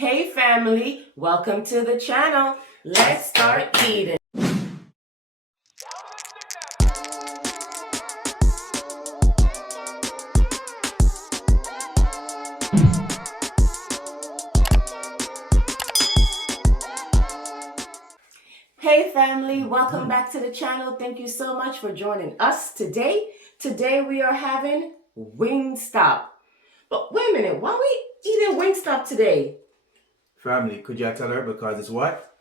Hey family, welcome to the channel. Let's start eating. Hey family, welcome back to the channel. Thank you so much for joining us today. Today we are having Wingstop. But wait a minute, why are we eating Wingstop today? Family, could you tell her because it's what?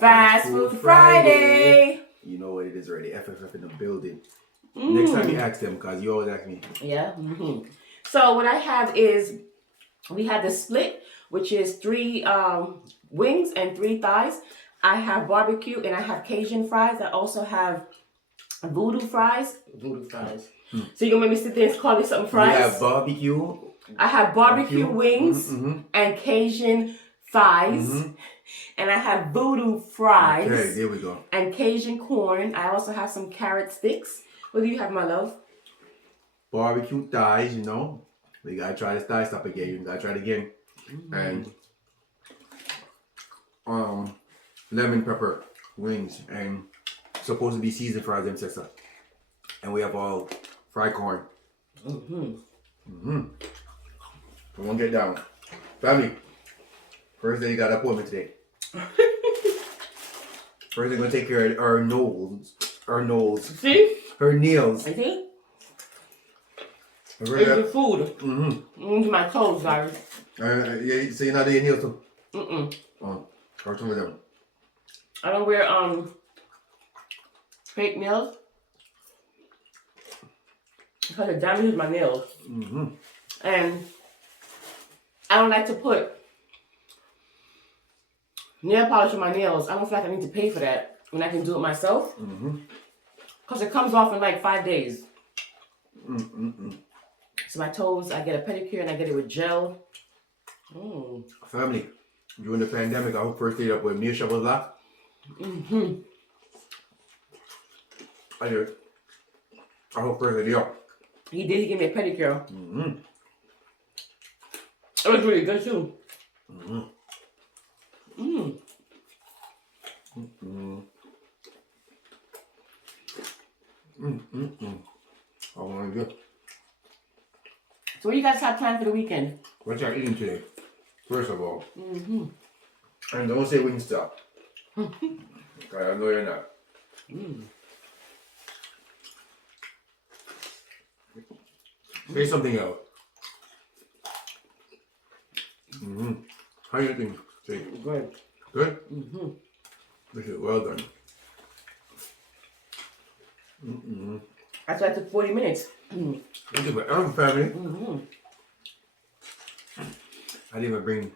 Fast Food Friday. You know what it is already. FFF in the building. Next time you ask them because you always ask me. Yeah. So what I have is, we have the split, which is 3 wings and 3 thighs. I have barbecue and I have Cajun fries. I also have voodoo fries. So you're gonna make me sit there and call it something fries? You have barbecue. I have barbecue wings and Cajun thighs. And I have voodoo fries. Okay, there we go. And Cajun corn. I also have some carrot sticks. What do you have, my love? Barbecue thighs, you know. We gotta try this thigh stuff again. You gotta try it again. And lemon pepper wings and supposed to be seasoned fries them sister. And we have all fried corn. Come on, get down. Family. First day you got an appointment today. First they're gonna take care of our nose. See? Her nails. You see? It's the food. Into my toes, guys. Yeah, so you're not doing nails too? Oh, or some of them. I don't wear fake nails because it damages my nails. And I don't like to put nail polish on my nails. I don't feel like I need to pay for that when I can do it myself. Because it comes off in like 5 days. So my toes, I get a pedicure and I get it with gel. Family, during the pandemic, I hope first day up when me shop was locked. I did. I hope first day up. He did. He gave me a pedicure. It was really good too. I want to do. So what you guys have planned for the weekend? What y'all eating today? First of all. And don't say Wingstop. Okay, I know you're not. Say something else. How you think? Say. Good. Good? This is well done. That's why it took 40 minutes. Thank you for family. I didn't even bring,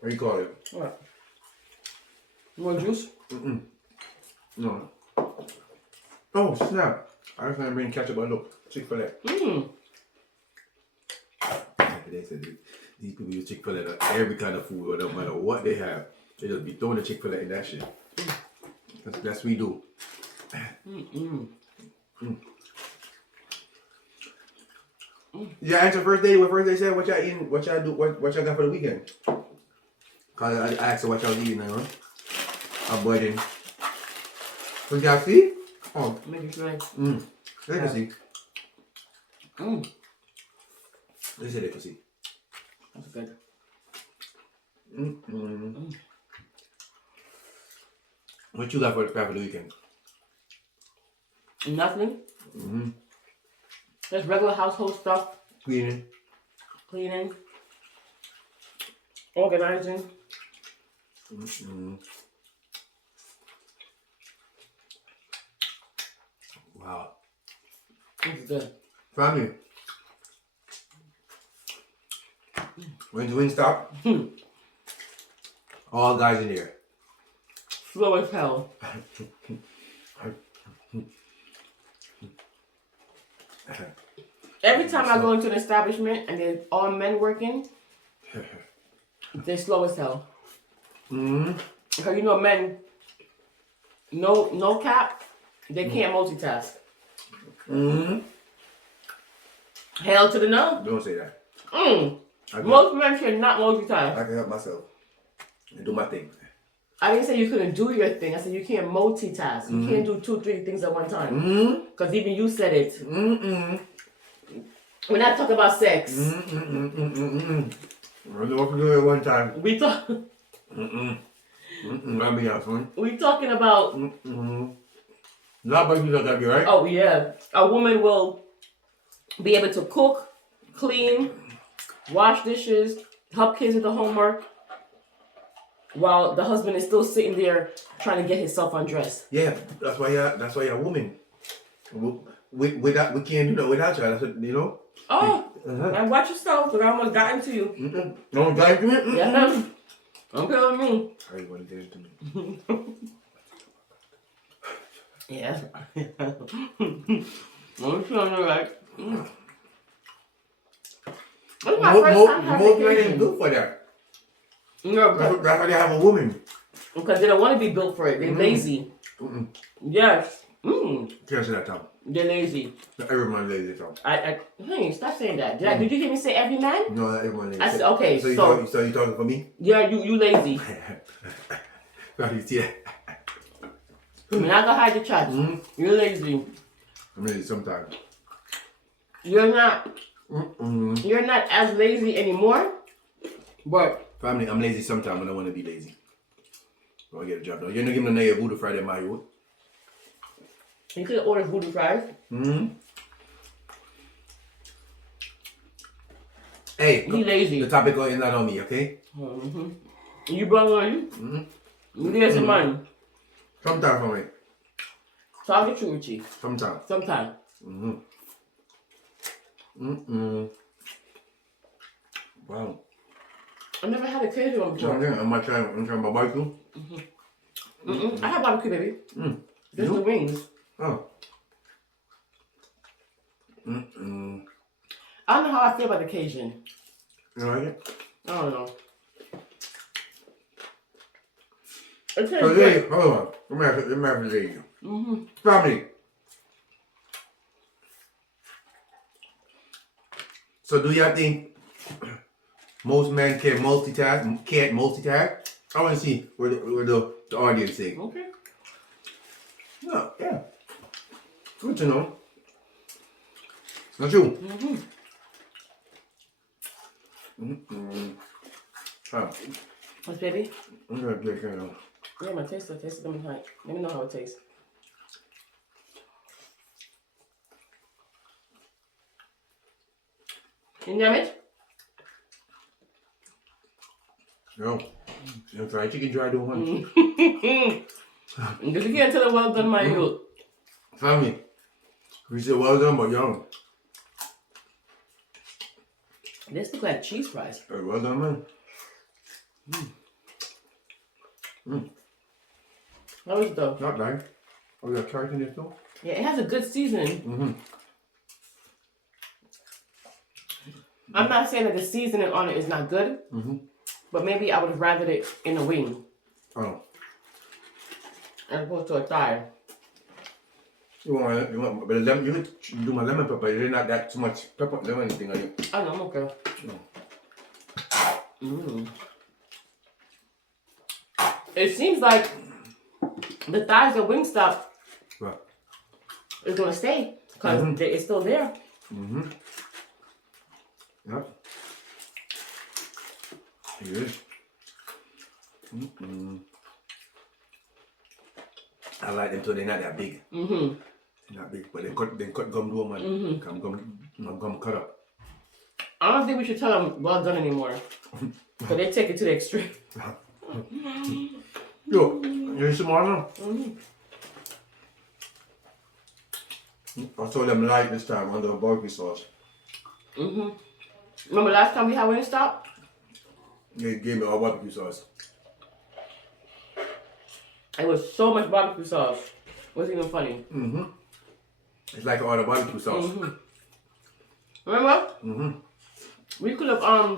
what do you call it? What? More juice? No. Oh, snap. I was going to bring ketchup, but look, Chick-fil-A. They said these people use Chick-fil-A to every kind of food, or no matter what they have. They just be throwing the Chick-fil-A in that shit. That's what we do. Yeah, answer first day. What first day said? What y'all eating? What y'all do? What y'all got for the weekend? Cause I asked her what y'all eating now. I'm waiting. So y'all see? Oh, Make sure. They can see. They said they can see. That's good. What you got for the weekend? Nothing. Just regular household stuff. Cleaning. Organizing. Wow. It's good. Family. When the Wingstop, all guys in there. Slow as hell. Every time I go into an establishment and there's all men working, they're slow as hell. Because you know men, no cap, they can't multitask. Hell to the no. Don't say that. Most men cannot multitask. I can help myself and do my thing. I didn't say you couldn't do your thing. I said you can't multitask. You can't do 2, 3 things at one time. Because even you said it. We're not talking about sex. I don't know what to do at one time. We talk. Let me out, son. We talking about. Not by you, that be right. Oh yeah, a woman will be able to cook, clean, wash dishes, help kids with the homework, while the husband is still sitting there trying to get himself undressed. Yeah, that's why you're a woman. We can't do that without you. That's what, you know. Oh, and watch yourself, because I almost got into you. Don't got into it. Yeah, don't kill me. How you want to get into me? Yeah. I'm trying to like. This is my first time having Most men ain't vacation. built for that. No, That's why they have a woman. because they don't want to be built for it. They're lazy. Yes. Can't say that, Tom. They're lazy. Not everyone lazy, Tom. Hey, stop saying that. Did you hear me say every man? No, not everyone lazy. I said, okay, So you talking for me? Yeah, you lazy. Now you see that? You're not gonna hide your chest. You're lazy. I'm lazy sometimes. You're not as lazy anymore. But Family, I'm lazy sometimes. I don't want to be lazy. I want to get a job done. You're not giving a voodoo Friday, Mario. you could order voodoo fries. Hey, He lazy. the topic is not on me, okay? You brother on you? You get some money. Sometimes for me. Talk the truth with you. Sometimes. Sometimes. Wow. I never had a Cajun one before. I'm trying my barbecue. I have barbecue, baby. Just the wings. Oh. I don't know how I feel about the Cajun. You like it? I don't know. It tastes So, good. hey, hold on. Let me ask you. Family. So, do y'all think most men can't multitask? I want to see where the audience is. Okay. No, yeah. Good to know. Not you. What's baby? I'm gonna take care of. Yeah, my taste it. Let me know how it tastes. You name it? No. You fried chicken dry do one. Because you can't tell it well done, my youth. Family. We said well done, but young. This look like cheese fries. Hey, well done, man. How is it though? Not bad. Oh, you got carrot in there too? Yeah, it has a good seasoning. I'm not saying that the seasoning on it is not good, but maybe I would have rather it in a wing Oh. as opposed to a thigh. You want but lemon, you can do my lemon pepper. There's not that too much pepper, lemon anything on it. I know, I'm okay. No. It seems like the thighs of Wingstop Right. is going to stay because it's still there. Yep. It is. I like them so they're not that big. Not big, but they cut gum to them and gum cut up. I don't think we should tell them well done anymore because they take it to the extreme. Yo, you need some more now? I told them light this time under barbecue sauce. Remember last time we had Wingstop? They gave me all barbecue sauce. It was so much barbecue sauce. It wasn't even funny. It's like all the barbecue sauce. Remember? We could have I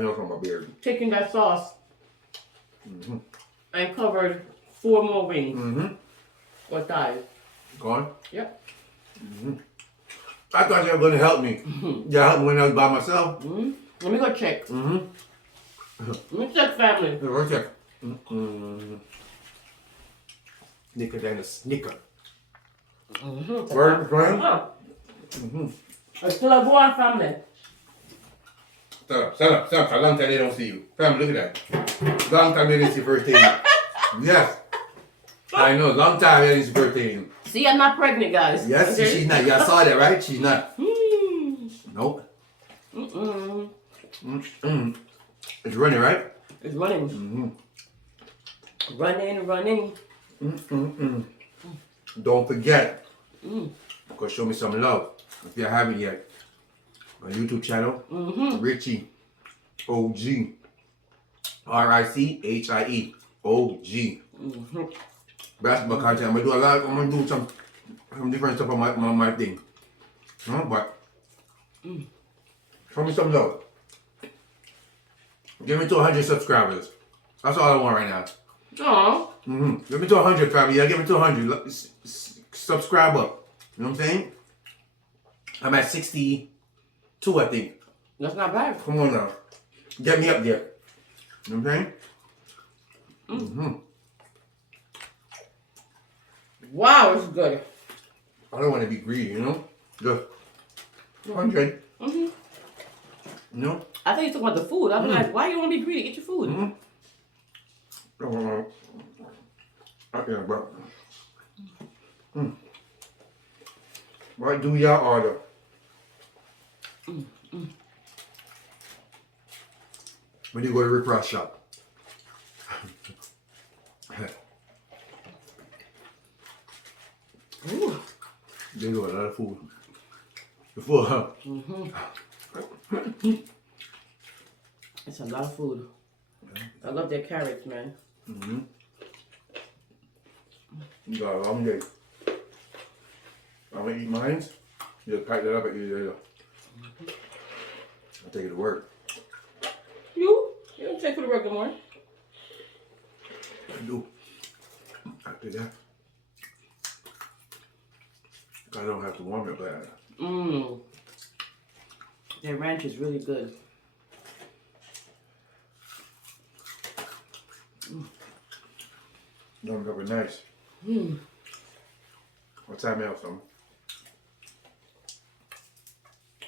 know from my beard. taken that sauce and covered 4 more wings or thighs. Gone? Yep. I thought you were going to help me. You helped me when I was by myself. Let me go check. Mm-hmm. Let me check, family. Right there. Snicker than a snicker. Right, right? I still a go on, family. Stand up. A long time they don't see you. Family, look at that. Long time they didn't see first thing. Yes. I know, long time they didn't see first thing. See, I'm not pregnant, guys. Yes, Okay? she's not. Y'all saw that, right? She's not. Mm. Nope. Mm-mm. It's running, right? It's running. Mm-hmm. Running. Don't forget. Go show me some love. If you haven't yet. My YouTube channel. Richie. OG. RICHIE. OG. Basketball content. I'm gonna do some different stuff on my thing. But show me some love. Give me to 100 subscribers. That's all I want right now. Aww. Give me to 100, family. Yeah, give me to 100. Subscribe up. You know what I'm saying? I'm at 62, I think. That's not bad. Come on now. Get me up there. You know what I'm saying? Wow, it's good. I don't want to be greedy, you know? Just 100. You know? I thought you talking about the food. I'm like, why you want to be greedy? Get your food. Okay, bro. What do y'all order? When you go to Rick Ross shop. Ooh. They do a lot of food. The food, huh? It's a lot of food. I love their carrots, man. You got a long day. I'm gonna eat mine. You just pack that up and eat it later. I'll take it to work. You don't take for the work no more. I do. After that. I don't have to warm it bad. Their ranch is really good. Warmed up and nice. What time else, son?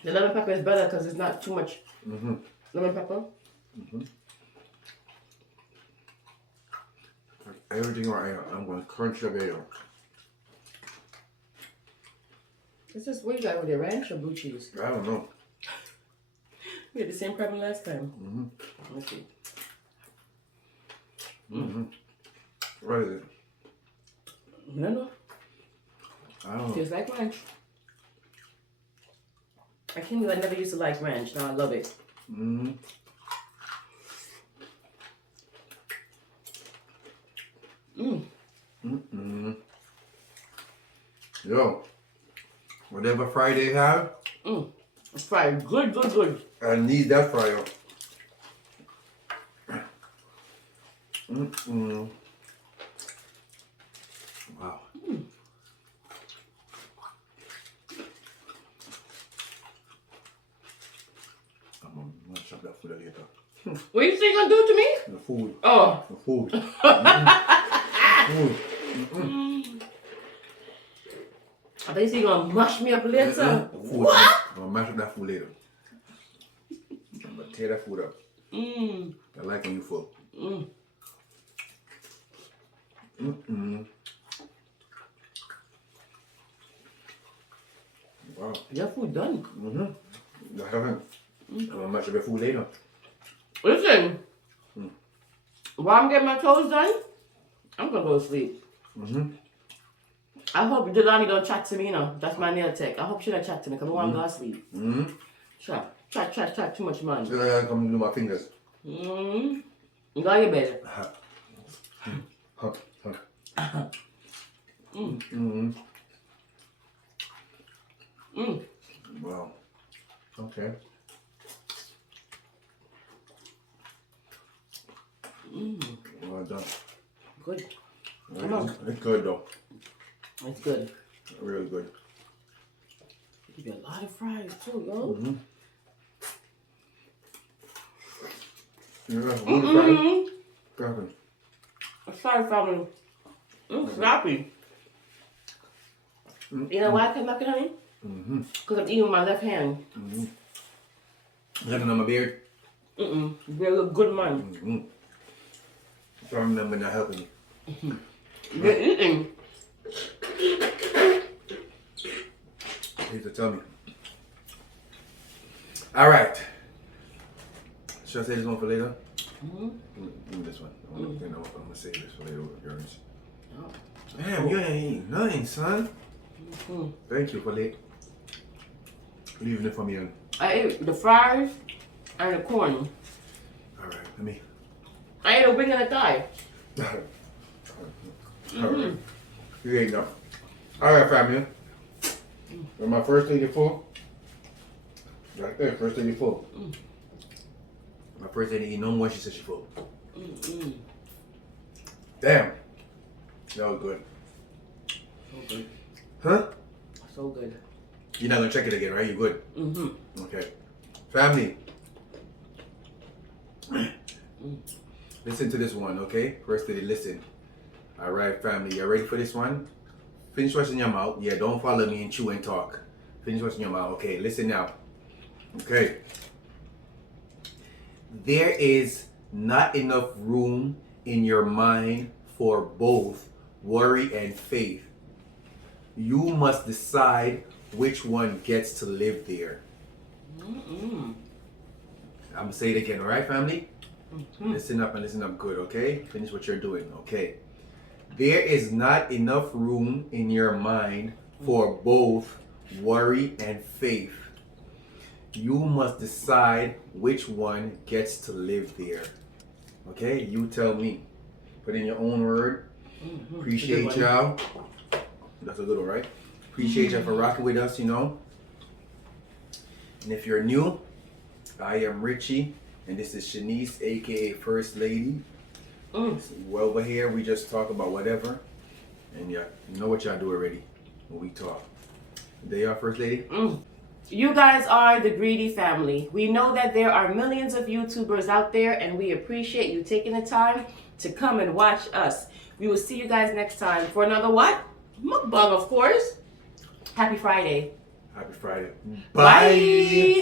The lemon pepper is better because it's not too much lemon pepper. Everything right here, I'm going to crunch the bacon. It's just what you got with your ranch or blue cheese? I don't know. We had the same problem last time. Let's see. What is it? No. I don't know. Tastes like ranch. I can't believe I never used to like ranch. Now I love it. Yo, whatever fry they have, It's fried good. I need that fryer. Wow. I'm gonna chop that food later. What you think you gonna do to me? The food. Oh. The food. I think you're gonna mash me up later. Food. What? I'm gonna mash up that food later. I'm gonna tear that food up. I like when you full. Wow. Your food done. I'm gonna mash up that food later. Listen, while I'm getting my toes done, I'm gonna go to sleep. I hope Delani don't chat to me, you know. That's my nail tech. I hope she don't chat to me because I want to go to sleep. Chat too much, man. So I come do my fingers. You got your bed. Wow. Okay. Well done. Good. Come on. It's good though. It's good. Really good. Give you a lot of fries too, yo. Sorry, family. Sloppy. You know why I can knock it, honey? Because I'm eating with my left hand. Looking on my beard? You're a good man. So I remember not helping me. You're eating. Please tell me. Alright. Should I say this one for later? Give me this one. I'm gonna save this for later with yours. Damn, you ain't eating nothing, son. Thank you for leaving it for me. I ate the fries and the corn. Alright, let me. I ate a wing and a thigh. Alright. You ate enough. Alright, family. When my first lady full. Right there, first lady full. My first lady eat no more, she said she full. Damn. That was good. So good. Huh? So good. You're not gonna check it again, right? You good? Okay. Family. Listen to this one, okay? First lady, listen. Alright, family, you ready for this one? Finish what's in your mouth. Yeah, don't follow me and chew and talk. Finish what's in your mouth. Okay, listen now. Okay. There is not enough room in your mind for both worry and faith. You must decide which one gets to live there. I'm gonna say it again, alright, family? Listen up and listen up good, okay? Finish what you're doing, okay? There is not enough room in your mind for both worry and faith. You must decide which one gets to live there. Okay? You tell me. Put in your own word. Appreciate y'all. That's a good one, right? Appreciate y'all for rocking with us, you know. And if you're new, I am Richie, and this is Shanice, aka First Lady. Well, over here, we just talk about whatever. And yeah, you know what y'all do already when we talk. They are First Lady? You guys are the Greedy family. We know that there are millions of YouTubers out there, and we appreciate you taking the time to come and watch us. We will see you guys next time for another what? Mukbang, of course. Happy Friday. Happy Friday. Bye.